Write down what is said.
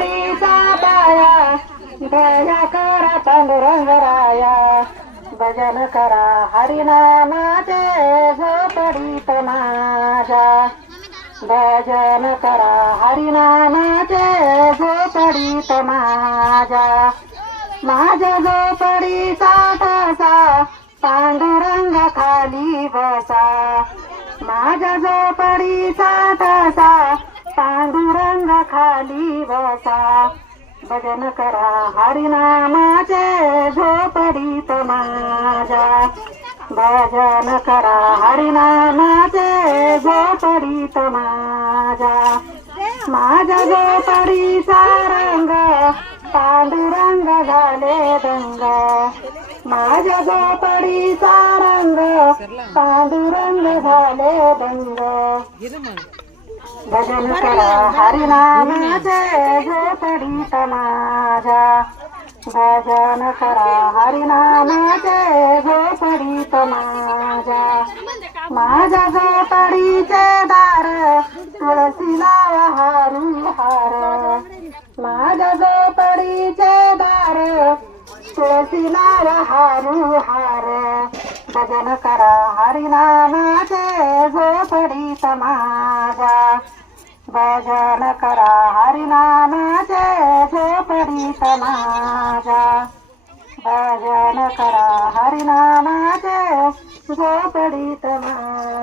झोपडीचा पाया दया करा पांडुरंगराया भजन करा हरिनामाचे झोपडीत माझ्या. भजन करा हरिनामाचे झोपडीत माझ्या. माझ्या झोपडीचा ठसा पांडुरंग खाली बसा. माझ्या झोपडीचा ठसा पांडुरंग खाली बसा. भजन करा हरिनामाचे झोपडीत माझ्या. भजन करा हरिनामाचे झोपडीत माझ्या. माझ्या झोपडीचा रंग पांडुरंग झाले रंग माझ्या झोपडीचा रंग पांडुरंग झाले रंग भजन करा हरिनामाचे झोपडीत माझ्या. भजन करा हरिनामाचे झोपडीत माझ्या. माझ्या झोपडीचे दार तुळशीला तुळशीला हारू हार. भजन करा हरिनामाचे झोपडी समाजा. भजन करा हरिनामाचे झोपडी समाजा. भजन करा हरिनामाचे झोपडी समाजा.